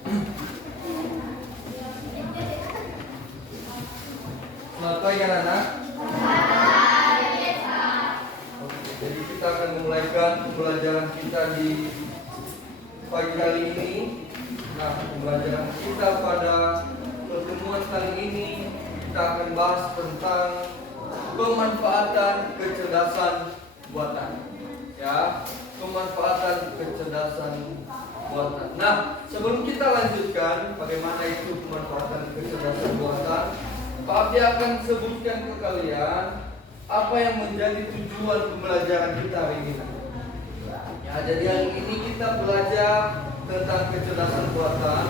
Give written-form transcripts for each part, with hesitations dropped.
Selamat pagi anak-anak. Jadi kita akan memulaikan pembelajaran kita di pagi kali ini. Nah, pembelajaran kita pada pertemuan kali ini kita akan bahas tentang pemanfaatan kecerdasan buatan. Ya, pemanfaatan kecerdasan buatan. Nah, sebelum kita lanjutkan bagaimana itu pemanfaatan kecerdasan buatan, Pak Abdi akan sebutkan ke kalian apa yang menjadi tujuan pembelajaran kita hari ini. Ya, jadi hari ini kita belajar tentang kecerdasan buatan,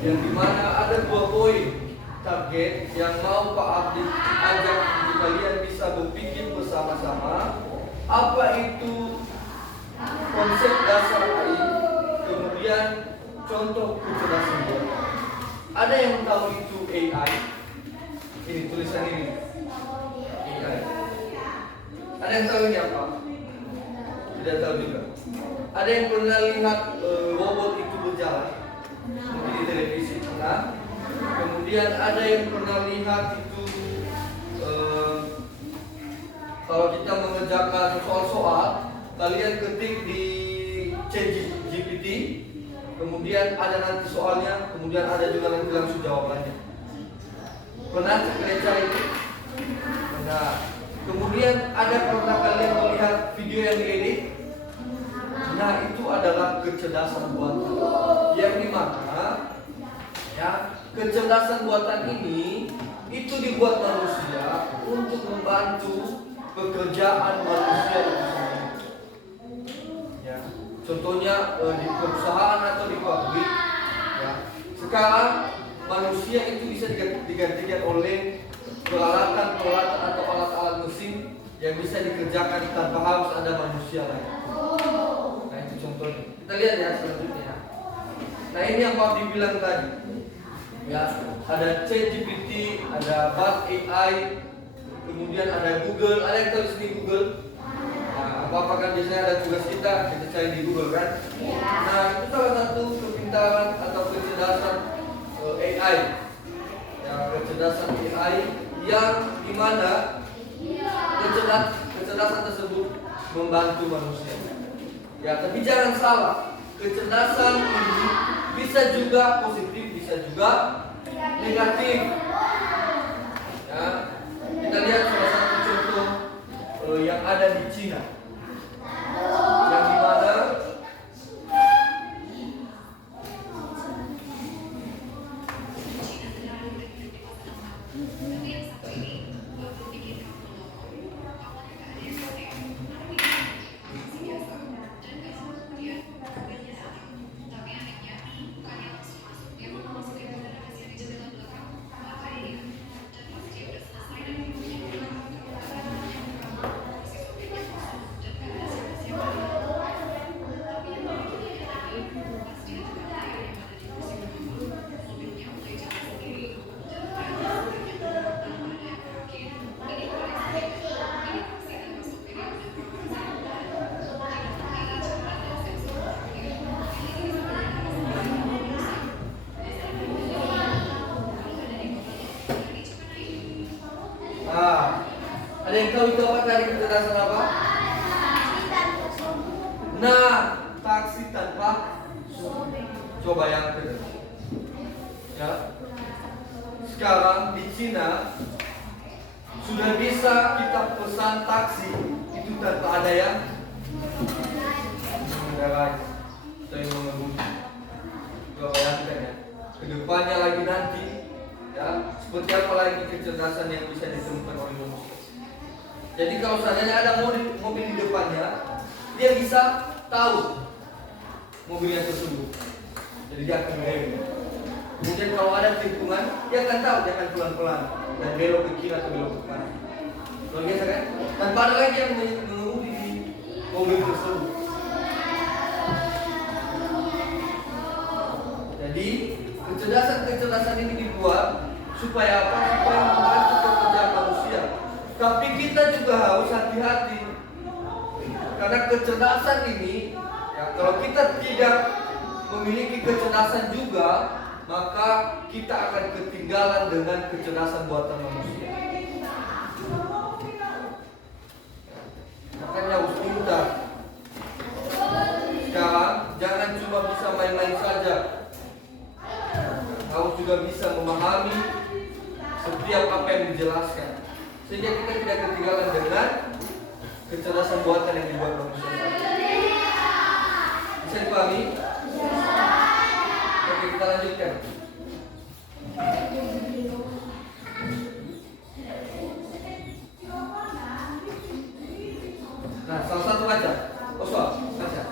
yang dimana ada 2 poin target yang mau Pak Abdi ajak kalian bisa berpikir bersama-sama. Apa itu konsep dasar AI, kemudian contoh kecerdasan buatan. Ada yang tahu itu AI? Ini tulisan ini AI. Ada yang tahu ini apa? Tidak tahu juga. Ada yang pernah lihat robot itu berjalan mungkin di televisi? Nah, kemudian ada yang pernah lihat itu kalau kita mengerjakan soal-soal, kalian ketik di ChatGPT, kemudian ada nanti soalnya, kemudian ada juga nanti langsung jawabannya. Pernah kalian cari itu? Nah, kemudian ada pernah kalian melihat video yang diedit? Nah, itu adalah kecerdasan buatan. Yang dimana ya, kecerdasan buatan ini itu dibuat manusia untuk membantu pekerjaan manusia itu sendiri. Ya, contohnya di perusahaan atau di pabrik. Ya, sekarang manusia itu bisa digantikan oleh peralatan atau alat-alat mesin yang bisa dikerjakan tanpa harus ada manusia lagi. Nah, itu contohnya. Kita lihat ya selanjutnya. Nah, ini yang Pak dibilang tadi. Ya, ada ChatGPT, ada Bard AI, kemudian ada Google. Ada yang tahu sini Google? Nah, apa-apa kan biasanya ada tugas kita cari di Google kan? Nah, itu salah satu kepintaran atau kecerdasan AI. Ya, kecerdasan AI yang dimana kecerdasan tersebut membantu manusia. Ya, tapi jangan salah, kecerdasan ini bisa juga positif, bisa juga negatif. Ya, kita lihat salah satu contoh yang ada di Cina, yang dimana ada yang tahu itu apa tadi, kecerdasan apa? Nah, taksi tanpa coba yang kedua. Ya, sekarang di Cina sudah bisa kita pesan taksi itu tanpa ada yang mengendarai atau yang mengemudi. Coba bayangkan ya, kedepannya lagi nanti ya, seperti apa lagi kecerdasan yang bisa ditemukan oleh manusia. Jadi kalau seandainya ada mobil di depannya, dia bisa tahu mobilnya tersebut. Jadi dia akan rem. Kemudian kalau ada tikungan, dia akan tahu dia akan pelan-pelan dan belok ke kiri atau belok ke kanan. Luar biasa kan? Tanpa ada lagi yang mengemudi di mobil tersebut. Jadi kecerdasan ini dibuat supaya apa? Supaya membantu pekerjaan manusia. Tapi kita juga harus hati-hati, karena kecerdasan ini, ya, kalau kita tidak memiliki kecerdasan juga, maka kita akan ketinggalan dengan kecerdasan buatan manusia. Makanya harus pintar. Sekarang jangan cuma bisa main-main saja, harus juga bisa memahami setiap apa yang dijelaskan, sehingga kita tidak ketinggalan dengan kecerdasan buatan yang dibuat manusia. Bisa dipahami? Oke, kita lanjutkan. Nah, salah satu baca. Oswald, baca.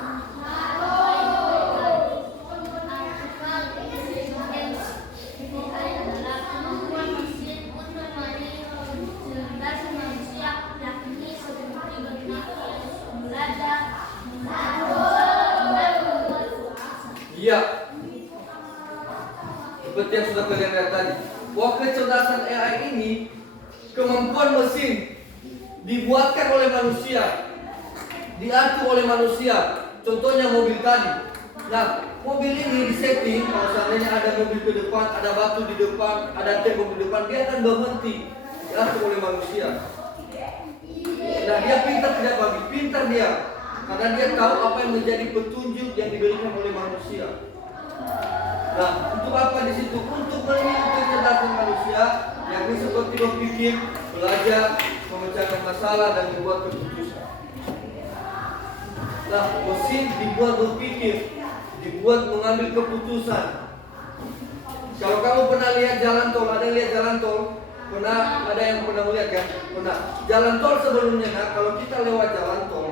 Iya. Seperti yang sudah kalian lihat tadi, bahwa kecerdasan AI ini, kemampuan mesin dibuatkan oleh manusia, diatur oleh manusia. Contohnya mobil tadi. Nah, mobil ini disetting, kalau seandainya ada mobil ke depan, ada batu di depan, ada tembok di depan, dia akan berhenti, diatur oleh manusia. Nah, dia pintar tidak bagi, pintar dia, karena dia tahu apa yang menjadi petunjuk yang diberikan oleh manusia. Nah, untuk apa di situ? Untuk meniru kecerdasan manusia, yakni seperti berpikir, belajar, memecahkan masalah dan membuat keputusan. Nah, mesin dibuat berpikir, dibuat mengambil keputusan. Kalau kamu pernah lihat jalan tol, ada yang lihat jalan tol? Ada yang pernah melihat kan? Pernah. Jalan tol sebelumnya, nah, kalau kita lewat jalan tol,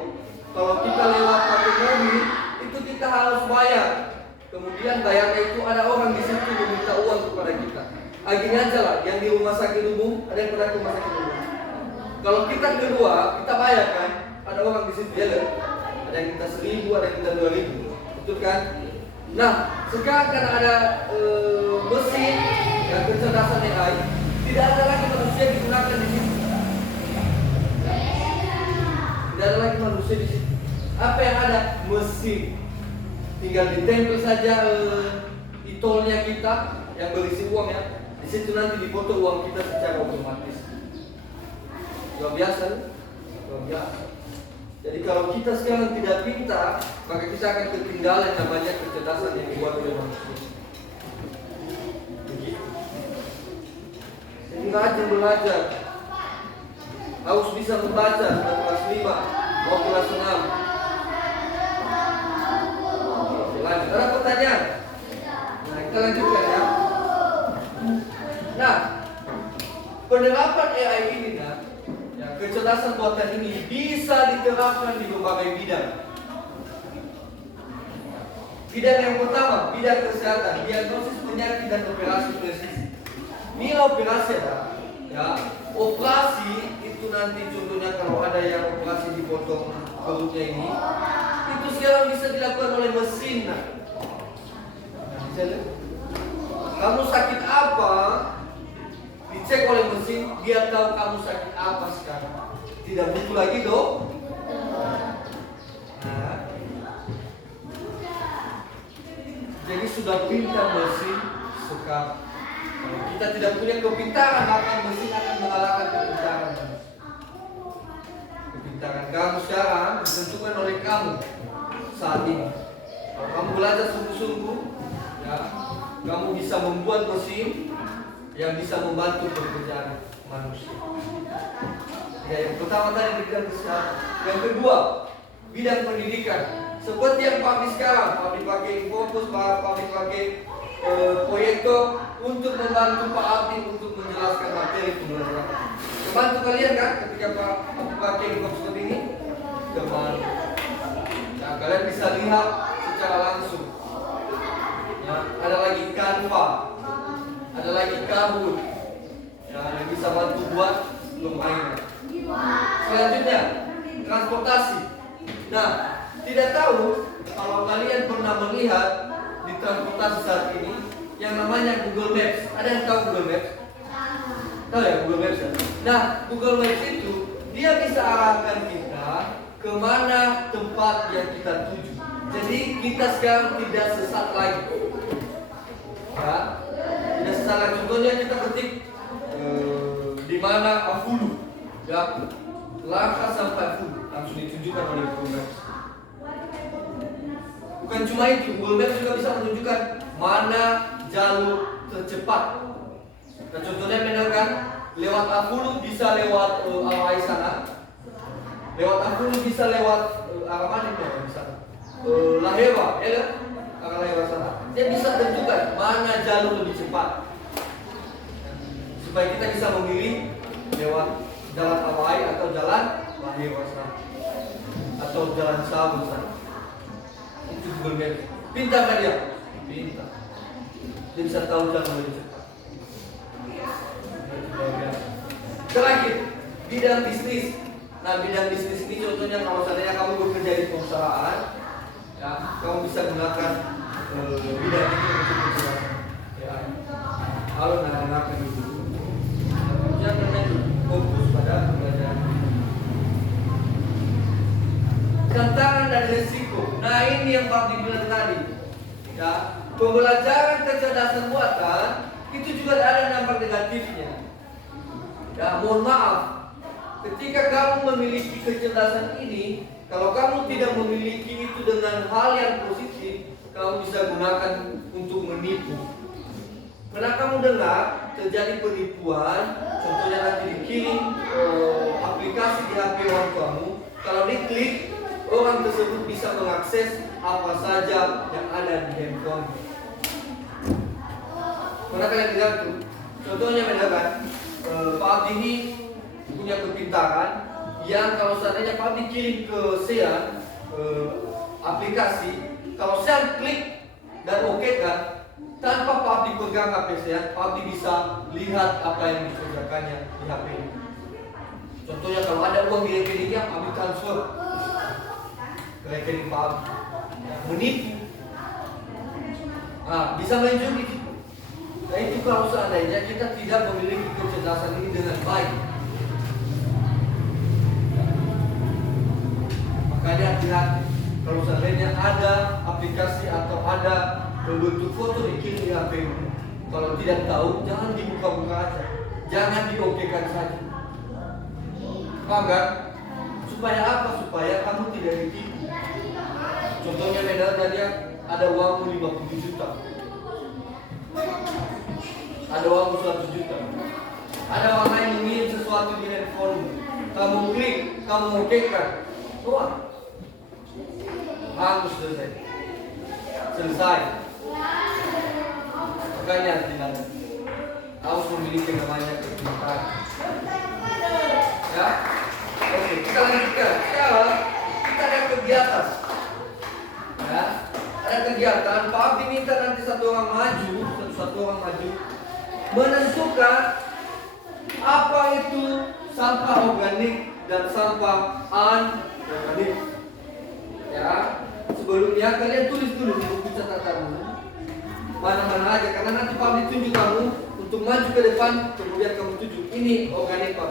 kalau kita lewat pakai mobil, itu kita harus bayar. Kemudian bayarnya itu ada orang di situ meminta uang kepada kita. Gini aja lah, yang di rumah sakit umum, ada yang pernah ke rumah sakit umum. Kalau kita kedua, kita bayar kan? Ada orang di situ, ya kan? Ada yang minta 1.000, ada yang minta 2.000, betul kan? Nah, sekarang kan ada mesin yang kecerdasan AI, tidak ada lagi manusia yang digunakan di situ. Tidak ada lagi manusia di situ. Apa yang ada? Mesin. Tinggal ditempel saja e-tolnya kita yang berisi uang ya. Di situ nanti dipotong uang kita secara otomatis. Luar biasa, luar biasa. Jadi kalau kita sekarang tidak pintar, maka kita akan ketinggalan namanya kecerdasan yang dibuat oleh manusia. Begitu. Jadi rajin belajar, harus bisa membaca kelas 5 mau kelas 6. Ada pertanyaan? Nah, kita lanjutkan ya. Nah, penerapan AI ini, ya, kecerdasan buatan ini bisa diterapkan di berbagai bidang. Bidang yang pertama, bidang kesehatan, diagnosis penyakit dan operasi presisi. Ini operasi ya. Operasi itu nanti contohnya kalau ada yang operasi dipotong perutnya ini, itu sekarang bisa dilakukan oleh mesin. Kamu sakit apa? Dicek oleh mesin, dia tahu kamu sakit apa sekarang. Tidak butuh lagi dong. Nah, jadi sudah pintar mesin sekarang. Kalau kita tidak punya kepintaran, maka mesin akan mengalahkan kepintaran. Kepintaran kamu sekarang ditentukan oleh kamu saat ini. Kalau kamu belajar sungguh-sungguh, ya, kamu bisa membuat mesin yang bisa membantu pekerjaan manusia. Ya, yang pertama tadi bidang kesehatan. Yang kedua, bidang pendidikan. Seperti yang pabrik sekarang, pabrik pakai fokus, pabrik pakai proyektor untuk membantu Pak Abdi untuk menjelaskan materi pembelajaran. Membantu kalian kan ketika Pak Abdi pakai box seperti ini? Membantu. Nah, kalian bisa lihat secara langsung. Ya, ada lagi Canva, ada lagi Kahoot, ya, yang bisa bantu buat permainan. Selanjutnya, transportasi. Nah, tidak tahu kalau kalian pernah melihat di transportasi saat ini yang namanya Google Maps. Ada yang tahu Google Maps? Tahu ya Google Maps ya? Nah, Google Maps itu dia bisa arahkan kita kemana tempat yang kita tuju. Jadi kita sekarang tidak sesat lagi. Ya, tidak sesat lagi. Contohnya kita ketik di mana Afulu, ya, langkah sampai Afulu langsung ditunjukkan oleh Google Maps. Bukan cuma itu, Google Maps juga bisa menunjukkan mana jalur tercepat. Nah, contohnya misalkan lewat Afulu bisa lewat Alai sana, lewat Afulu bisa lewat arah mana ya misalkan Lahewa, ya kan? Arah Lahewa sana. Dia bisa tentukan mana jalur lebih cepat supaya kita bisa memilih lewat jalan Alai atau jalan Lahewa sana atau jalan Sabu sana. Itu Google Maps. Pintar kan dia? Pintar. Dia bisa tahu jalan lebih cepat. Terakhir, bidang bisnis. Nah, bidang bisnis ini contohnya kalau seandainya kamu bekerja di perusahaan, ya, kamu bisa gunakan bidang ini untuk bekerja. Ya, kalau nak itu, jangan fokus pada pembelajaran. Tantangan dan risiko. Nah, ini yang Pak bilang tadi. Ya, pembelajaran kecerdasan buatan itu juga ada dampak negatifnya. Ya, mohon maaf, ketika kamu memiliki kecerdasan ini, kalau kamu tidak memiliki itu dengan hal yang positif, kamu bisa gunakan untuk menipu. Pernah kamu dengar terjadi penipuan, contohnya nanti dikirim aplikasi di HP orang kamu, kalau diklik, orang tersebut bisa mengakses apa saja yang ada di handphone. Pernah kalian lihat tuh? Contohnya misalkan Pak Abdi ini punya kepintaran yang kalau seandainya Pak Abdi kirim ke Sean aplikasi, kalau Sean klik dan oke kan, tanpa Pak Abdi pegang HP Sean, Pak Abdi bisa lihat apa yang dikerjakannya di HP ini. Contohnya kalau ada uang di rekeningnya, Pak Abdi transfer ke rekening Pak Abdi, menipu. Nah, bisa main judi gitu. Nah, itu kalau seandainya kita tidak memiliki kecerdasan ini dengan baik. Makanya hati-hati kalau seandainya ada aplikasi atau ada bentuk foto dikirim di HP, kalau tidak tahu jangan dibuka-buka aja, jangan diokekan saja. Paham kan? Supaya apa? Supaya kamu tidak ditipu. Contohnya medalnya dia ada uang 50 juta. Ada uang 100 juta. Ada orang lain mengirim sesuatu di handphone. Kamu klik, kamu okekan. Doang. Hangus selesai. Makanya tidak harus memiliki namanya kepintaran. Ya. Oke, kita lanjutkan. Sekarang kita ada kegiatan. Ya. Ada kegiatan. Pak Abdi minta nanti satu orang maju menentukan apa itu sampah organik dan sampah anorganik. Ya, sebelumnya kalian tulis dulu di buku catatanmu mana-mana aja, karena nanti Pak Abdi tunjuk kamu untuk maju ke depan, kemudian kamu tunjuk ini organik Pak,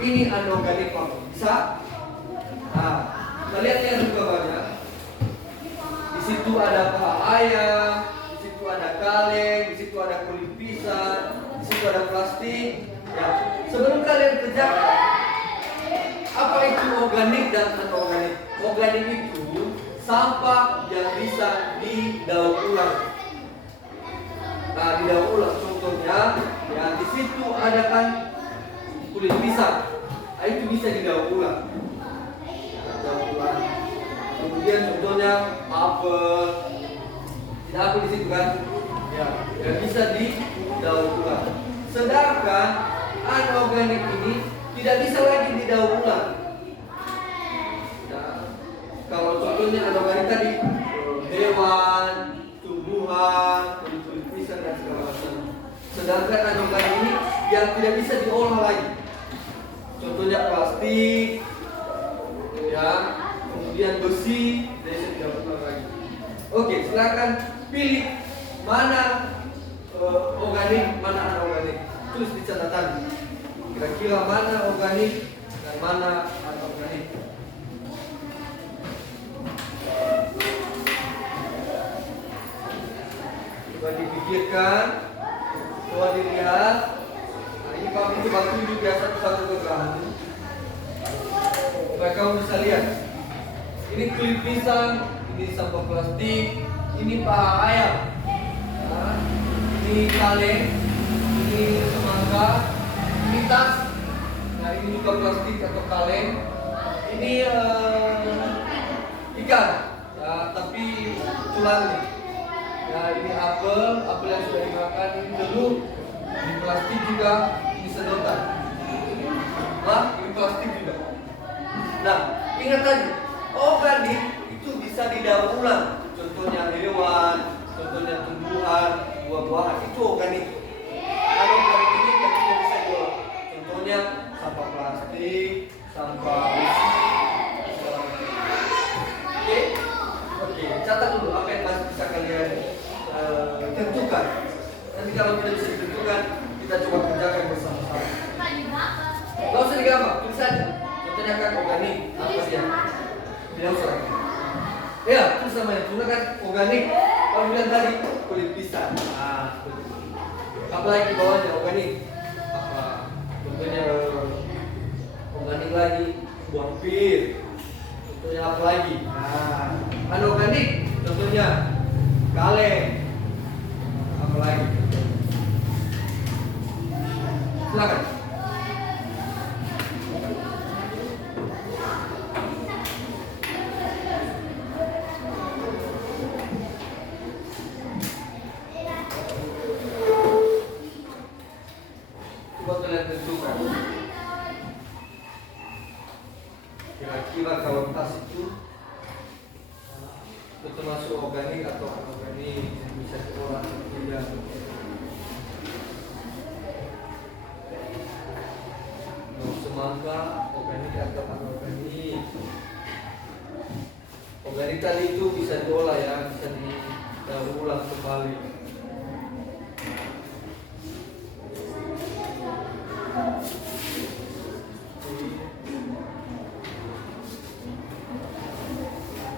ini anorganik Pak. Bisa? Nah, kalian lihat di bawahnya. Di situ ada paha ayam, di situ ada kaleng, di situ ada kulit pisang, di situ ada plastik. Ya, sebelum kalian kerjakan, apa itu organik dan anorganik? Organik itu sampah yang bisa didaur ulang. Nah, didaur ulang contohnya, ya di situ ada kan kulit pisang, nah, itu bisa didaur ulang. Kemudian contohnya apel, tidak di situ kan, ya, yang bisa didaur ulang. Sedangkan anorganik ini tidak bisa lagi didaur ulang. Ya, kalau contohnya anorganik tadi hewan, tumbuhan, kulit pisang dan segala macam. Sedangkan anorganik ini yang tidak bisa diolah lagi. Contohnya plastik, ya, kemudian besi, bisa didaur ulang lagi. Oke, silakan pilih mana organik, mana anorganik. Tulis di catatan. Kira-kira mana organik dan mana anorganik. Coba dipikirkan, coba dilihat. Nah, ini kami coba tunjuk ya satu-satu ke kamu supaya kamu bisa lihat. Ini kulit pisang, ini sampah plastik, ini paha ayam, nah, ini kaleng, ini semangka, ini tas. Nah, ini juga plastik atau kaleng. Ini ikan, ya, tapi tulangnya. Ya, ini apel yang sudah dimakan, ini telur, ini plastik juga, ini sedotan. Nah, ini plastik juga. Nah, ingat tadi, organik itu bisa didaur ulang. Contohnya hewan, contohnya tumbuhan, buah-buahan, itu organik. Kalau organik ini yang tidak bisa diolah. Contohnya sampah plastik, sampah besi, segala macam. Oke, catat dulu apa yang masih bisa kalian tentukan. Nanti kalau tidak bisa ditentukan, kita coba kerjakan bersama-sama. Gak usah digambar, tulis saja. Contohnya kan organik, apa dia? Tidak usah. Ya, tulis namanya. Contohnya kan organik. Kalau bilang tadi kulit pisang. Nah, apa lagi di bawahnya organik? Apa? Contohnya organik lagi, buah pir. Contohnya apa lagi? Nah, anorganik. Contohnya kaleng. Apa lagi? Silakan. Coba kalian tentukan. Kira-kira kalau tas itu termasuk organik atau anorganik yang bisa diolah tidak? Semangka organik atau anorganik? Organik tadi itu bisa diolah ya, bisa didaur ulang kembali.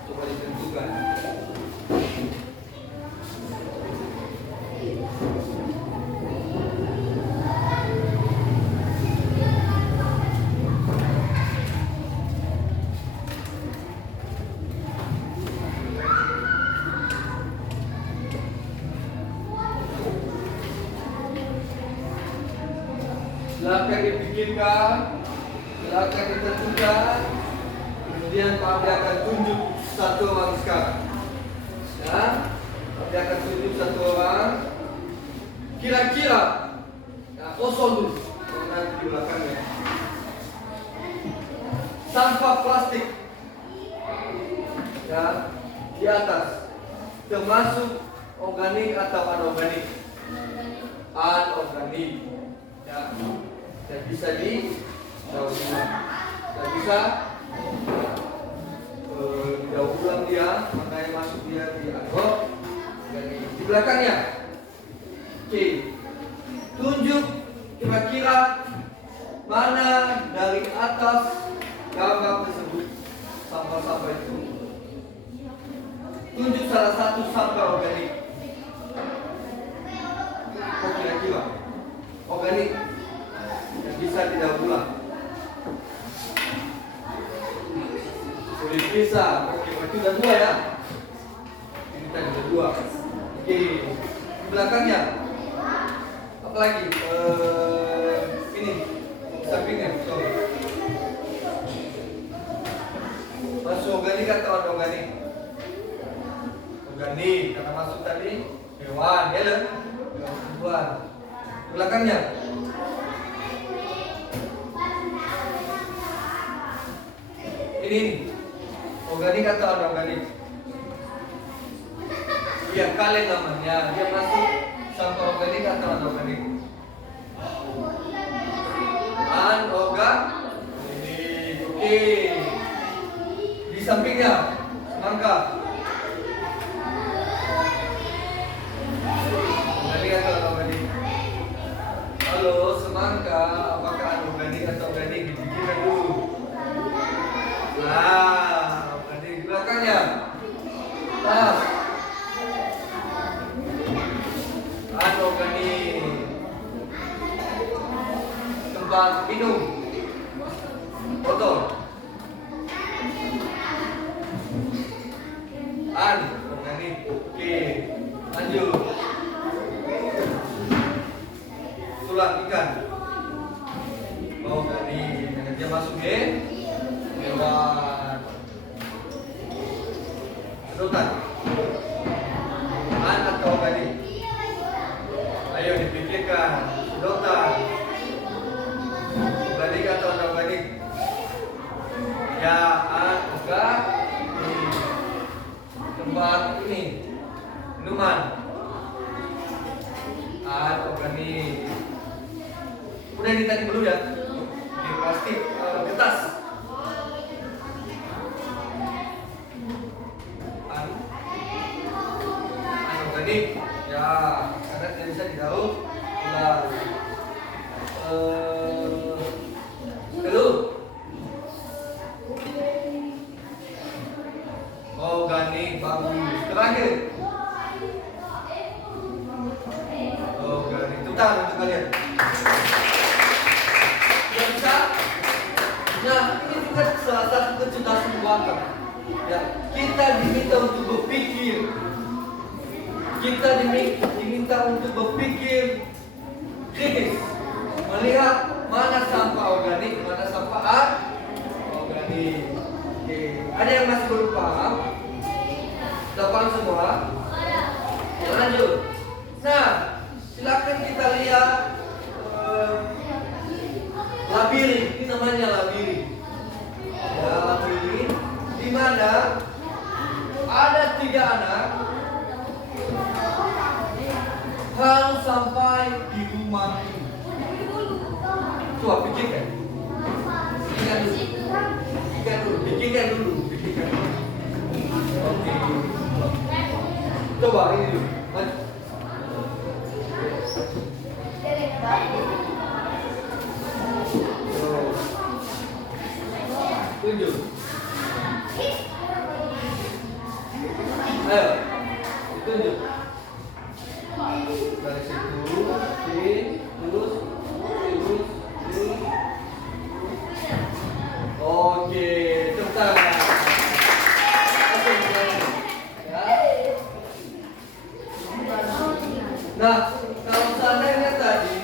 Coba ditentukan. Silakan dipikirkan, silakan ditentukan. Kemudian Pak Abdi akan tunjuk satu orang sekarang. Ya, Pak Abdi akan tunjuk satu orang. Kira-kira, ya, kosong dulu. Nanti di belakangnya. Sampah plastik, ya, di atas termasuk organik atau anorganik? Anorganik. Ya, dan bisa didaur ulang, dan bisa didaur ulang dia, makanya masuk dia di angkot. Di belakangnya, oke, tunjuk kira-kira mana dari atas gambar tersebut sampah-sampah itu. Tunjuk salah satu sampah organik. Oh, kira-kira organik yang bisa didaur ulang. Kulit pisang, oke, berarti udah dua ya. Ini tadi udah dua. Oke, di belakangnya apa lagi? Ini sampingnya, coba. Masuk organik atau anorganik? Organik, karena masuk tadi hewan, ya kan? Hewan. Belakangnya ini organik atau anorganik? Iya, kaleng namanya. Dia masuk sampah organik atau anorganik? Anorganik. Oke. Di sampingnya semangka. Organik atau anorganik? Halo, semangka, apakah anorganik atau organik? Dipikirkan dulu. Nah, organik. Belakangnya tas. tempat minum, botol. Organik. Oke, lanjut. Tulang ikan. Organik. Dia masuk hewan. Sedotan. Atau organik. Ayo dipikirkan. Sedotan. Organik atau organik? Ya, enggak. Tempat ini minuman. Organik. Udah ditanya dulu ya. Oke, plastik, kertas. Organik. Ya, karena tidak bisa didaur ulang. Telur. Organik, bagus. Terakhir. Organik. Tepuk tangan untuk kalian. Yang bisa? Nah, ini juga salah satu kecerdasan buatan. Ya, kita diminta untuk berpikir. Kita diminta untuk berpikir kritis, melihat mana sampah organik, mana sampah organik. Oke, ada yang masih belum paham? Sudah paham semua? Ya, lanjut. Nah, silakan kita lihat labirin. Ini namanya labirin. Ya, labirin di mana ada 3 anak harus sampai di rumah ini. Coba pikirkan. Pikirkan dulu. Oke. Coba ini dulu. Maju. Tunjuk. Ayo. Tunjuk. Dari situ, terus. Oke, cepat. Nah, kalau seandainya tadi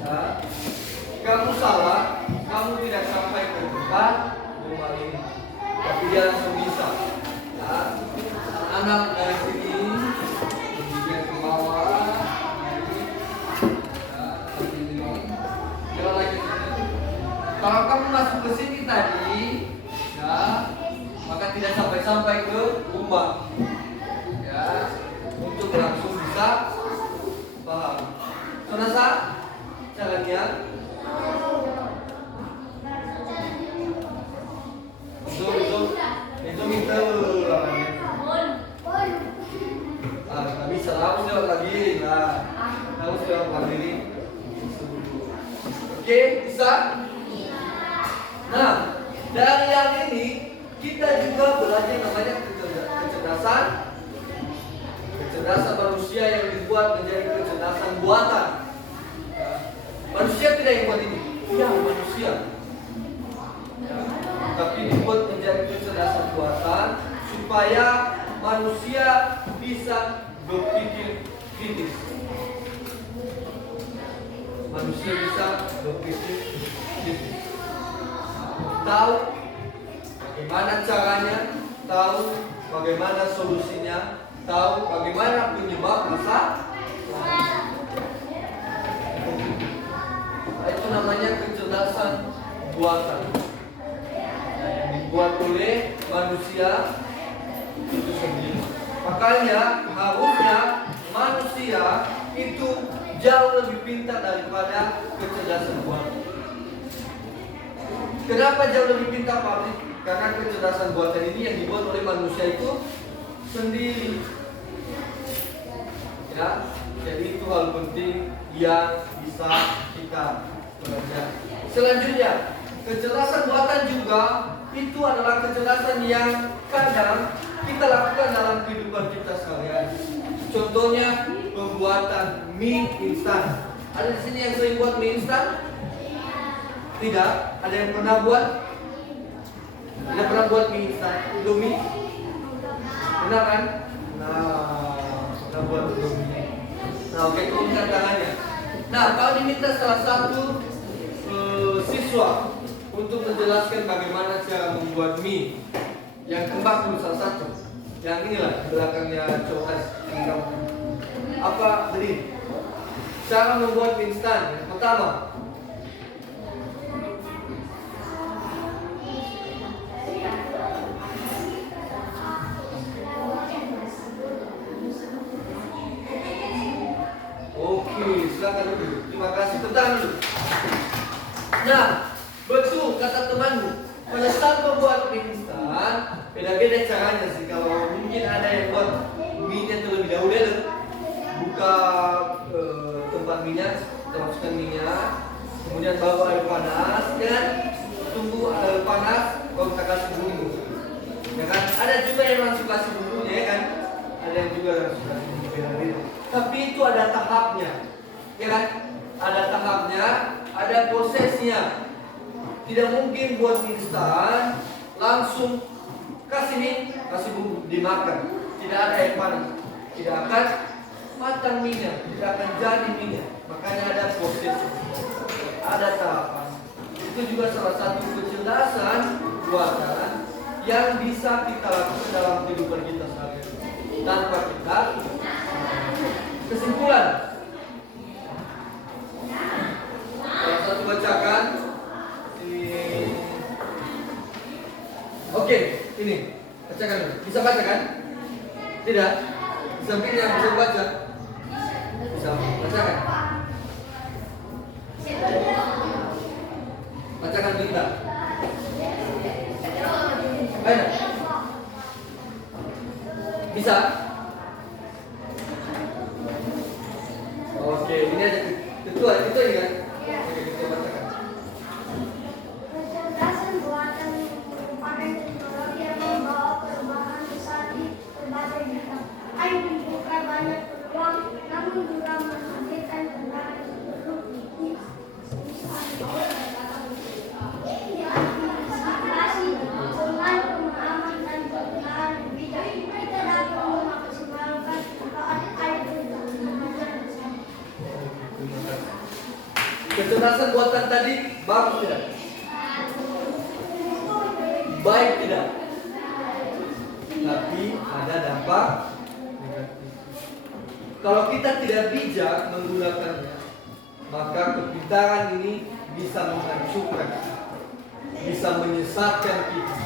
ya, kamu salah, kamu tidak sampai ke tempat rumah ini, tapi dia langsung bisa. Ya. Anak dari sini kemudian ke bawah, kalau kamu masuk ke sini tadi, ya, maka tidak sampai ke rumah, ya, untuk langsung bisa paham. Sudah sah caranya? Itu minta lawannya. Nggak bisa, harus lewat lagi, harus lewat lagi. Oke, bisa? Nah, dari yang ini kita juga belajar namanya kecerdasan manusia yang dibuat menjadi kecerdasan buatan. Ya. Manusia tidak yang buat ini, ya manusia. Ya. Tapi dibuat menjadi kecerdasan buatan supaya manusia bisa berpikir kritis. Manusia bisa berpikir kritis. Tahu bagaimana caranya, tahu bagaimana solusinya, tahu bagaimana penyebab masalah. Itu namanya kecerdasan buatan yang dibuat oleh manusia itu sendiri. Makanya harusnya manusia itu jauh lebih pintar daripada kecerdasan buatan. Kenapa jauh lebih pintar, Pak? Karena kecerdasan buatan ini yang dibuat oleh manusia itu sendiri. Ya, jadi itu hal penting yang bisa kita pelajari. Selanjutnya, kecerdasan buatan juga itu adalah kecerdasan yang kadang kita lakukan dalam kehidupan kita sehari-hari. Contohnya pembuatan mie instan. Ada di sini yang sering buat mie instan? Tidak. Ada yang pernah buat? Tidak pernah buat mie instan, Indomie? Benar kan? Nah, pernah buat Indomie. Nah, oke, turunkan tangannya. Nah, kalau diminta salah satu siswa untuk menjelaskan bagaimana cara membuat mie, yang kembang dulu salah satu. Yang inilah belakangnya coas tinggal. Apa beri? Cara membuat mie instan yang pertama. Oke, silakan dulu. Terima kasih. Tentang dulu. Nah, betul kata temanmu. Pada saat membuat mie instan, beda-beda caranya sih. Kalau mungkin ada yang buat mie-nya terlebih dahulu, buka tempat minyak, masukkan minyak, kemudian bawa air panas, dan tunggu air panas, baru kita kasih bumbu. Ya kan? Ada juga yang langsung kasih bumbunya, ya kan? Ada yang juga langsung kasih bumbu beda-beda. Tapi itu ada tahapnya, ya kan? Ada tahapnya, ada prosesnya. Tidak mungkin buat mie instan langsung kasih mie, kasih bumbu dimakan. Tidak ada air panas, tidak akan matang minyak, tidak akan jadi minyak. Makanya ada proses, ada tahapan. Itu juga salah satu kecerdasan buatan yang bisa kita lakukan dalam kehidupan kita sehari-hari tanpa kita. Kesimpulan, salah satu bacakan. Oke, ini bacakan dulu. Bisa baca kan? Tidak? Di sampingnya bisa baca. Bisa bacakan. Bacakan kita. Ayo. Bisa? Oke, ini ada ketua ini kan? Oke, kita bacakan. Kecerdasan buatan merupakan teknologi yang membawa perubahan besar di berbagai bidang. Air membuka banyak peluang, namun juga menghadirkan tantangan seperti antisipasi dengan pemahaman dan penggunaan yang bijak. Kita dapat memaksimalkan manfaat air Kecerdasan buatan tadi bagus tidak? Baik tidak? Tapi ada dampak negatif. Kalau kita tidak bijak menggunakannya, maka kepintaran ini bisa menghancurkan, bisa menyesatkan kita.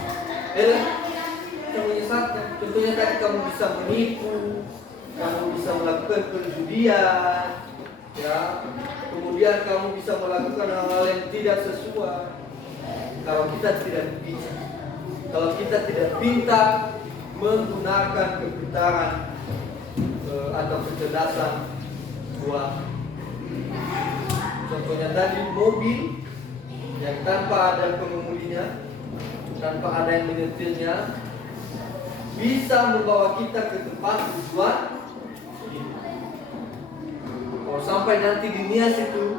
Bisa menyesatkan. Contohnya tadi kamu bisa menipu, kamu bisa melakukan perjudian, ya. Kemudian kamu bisa melakukan hal-hal yang tidak sesuai. Kalau kita tidak bijak, kalau kita tidak pintar menggunakan kepintaran atau kecerdasan buat, contohnya tadi mobil yang tanpa ada pengemudinya, tanpa ada yang menyetirnya, bisa membawa kita ke tempat tujuan. Kalau sampai nanti di Nias itu,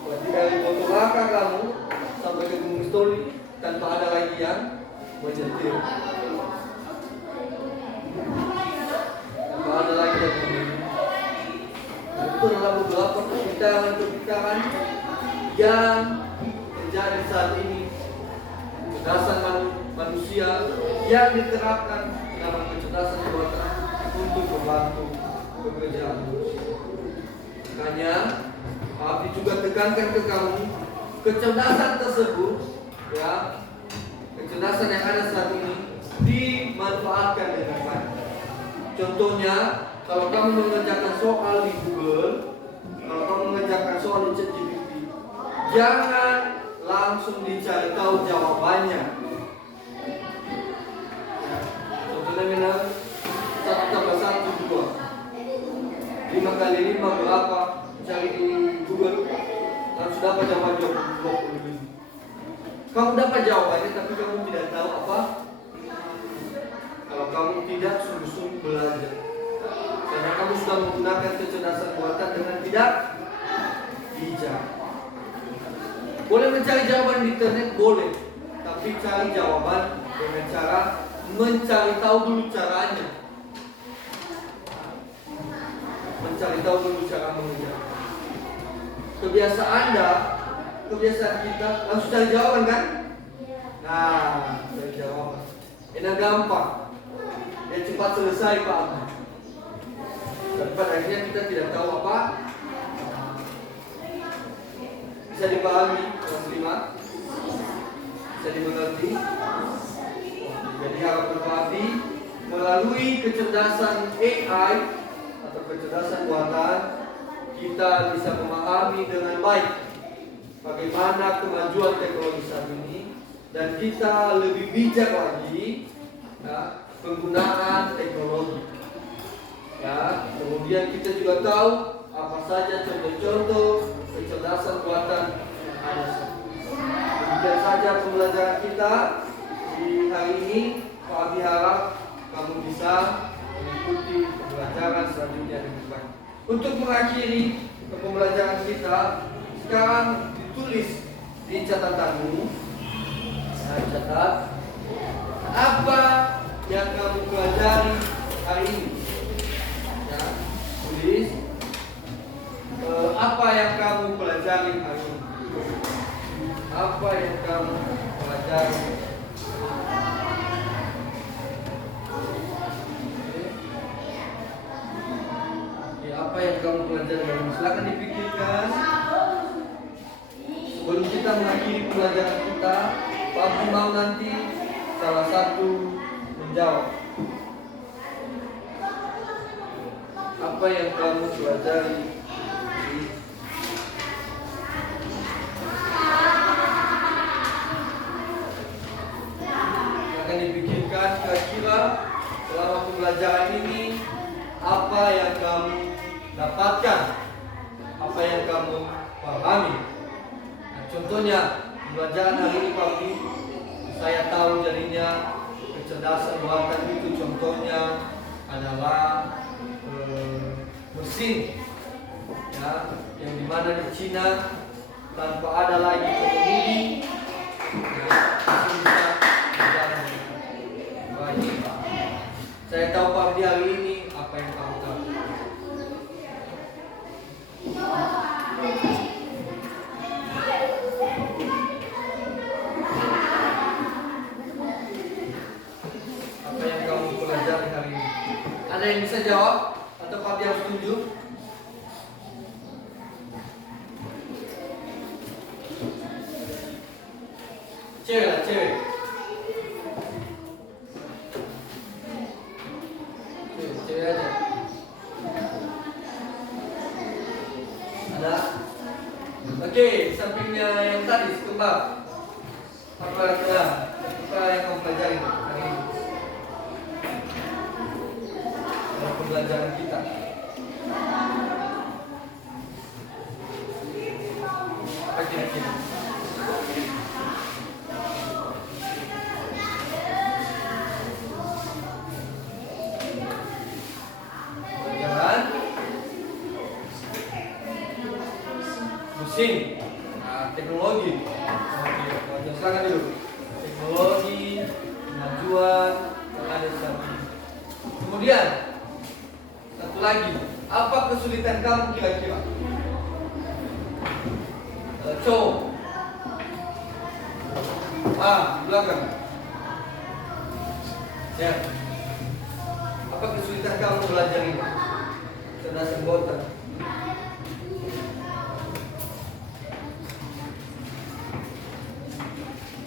berarti dari Botolaka kamu sampai ke Gunung Stoli tanpa ada lagi yang menyetir. Tanpa ada lagi yang menyetir. Itu adalah beberapa kepintaran yang terjadi saat ini. Kecerdasan manusia yang diterapkan dalam kecerdasan buatan untuk membantu pekerjaan manusia. Makanya, Abdi juga tekankan ke kamu, kecerdasan tersebut, ya, kecerdasan yang ada saat ini dimanfaatkan dengan baik. Contohnya, kalau kamu mengerjakan soal di Google, kalau kamu mengerjakan soal di ChatGPT, jangan langsung dicari tahu jawabannya. Ya, contohnya benar, 1 tambah 1 2. 5 kali 5 berapa? Cari di Google, langsung dapat jawaban 25. Kamu dapat jawabannya, tapi kamu tidak tahu apa. Kalau kamu tidak sungguh-sungguh belajar, karena kamu sudah menggunakan kecerdasan buatan dengan tidak bijak. Boleh mencari jawaban di internet, boleh. Tapi cari jawaban dengan cara mencari tahu dulu caranya. Mencari tahu dulu cara mengejar. Kebiasaan kita langsung cari jawaban kan? Nah, cari jawaban. Enak gampang. Ya cepat selesai Pak. Dan pada akhirnya kita tidak tahu apa. Bisa dipahami kelas 5? Bisa dimengerti? Jadi harapan Pak Abdi melalui kecerdasan AI atau kecerdasan buatan kita bisa memahami dengan baik bagaimana kemajuan teknologi saat ini dan kita lebih bijak lagi ya, penggunaan teknologi. Ya, kemudian kita juga tahu apa saja contoh-contoh kecerdasan buatan yang ada. Demikian saja pembelajaran kita di hari ini. Pak Abi harap kamu bisa mengikuti pembelajaran selanjutnya dengan baik. Untuk mengakhiri pembelajaran kita, sekarang ditulis di catatanmu. Nah, catat apa yang kamu pelajari hari ini. Ya, tulis apa yang kamu pelajari hari ini. Apa yang kamu pelajari. Apa yang kamu pelajari hari ini? Silakan dipikirkan. Sebelum kita mengakhiri pelajaran kita, Pak Abdi mau nanti salah satu menjawab. Apa yang kamu pelajari? Akan dipikirkan kira-kira selama pembelajaran ini apa yang kamu dapatkan, apa yang kamu pahami. Nah, contohnya pembelajaran hari ini Pak Abdi, saya tahu jadinya kecerdasan buatan itu contohnya adalah mesin ya, yang dimana di Cina tanpa ada lagi pengemudi ya, mesin bisa berjalan dengan baik. Saya tahu Pak Abdi hari ini apa yang kamu tahu. Apa yang kamu pelajari hari ini? Ada yang bisa jawab? Atau Pak Abdi harus tunjuk? Cewek lah, cewek. Cewek aja. Ada? Oke, sampingnya yang tadi sekembang. Apa yang kamu pelajari hari ini? Dalam pembelajaran kita. Apa kira-kira? Mesin, nah, teknologi. Silakan dulu. Teknologi, kemajuan yang ada di sana. Kemudian satu lagi, apa kesulitan kamu kira-kira? Cowok. Di belakang. Ya. Apa kesulitan kamu belajar ini? Cerdasan buatan.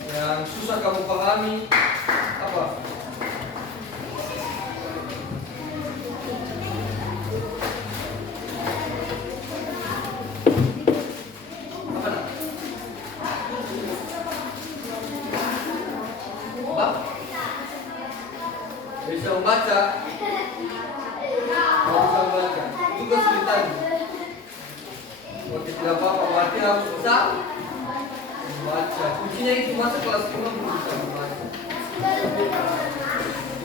Yang susah kamu pahami apa? Apa? Apa? Bisa membaca? Bisa membaca. Itu kesulitan. Kalau tidak apa-apa, berarti harus bisa membaca. Kuncinya itu masa kelas 5 belum bisa membaca.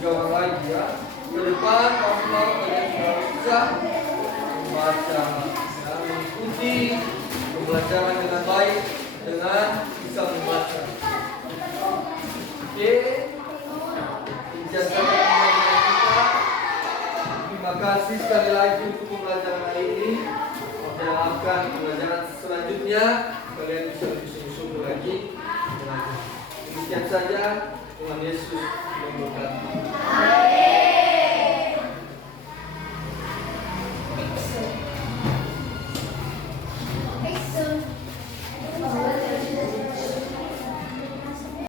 3 orang lagi ya. Ke depan kelas 5 kalian sudah bisa membaca. Ya, mengikuti pembelajaran dengan baik. dengan bisa membaca. Oke, sekian saja pembelajaran kita. Terima kasih sekali lagi untuk pembelajaran hari ini. Saya harapkan pembelajaran selanjutnya kalian bisa lebih sungguh-sungguh lagi. Demikian saja, Tuhan Yesus memberkati.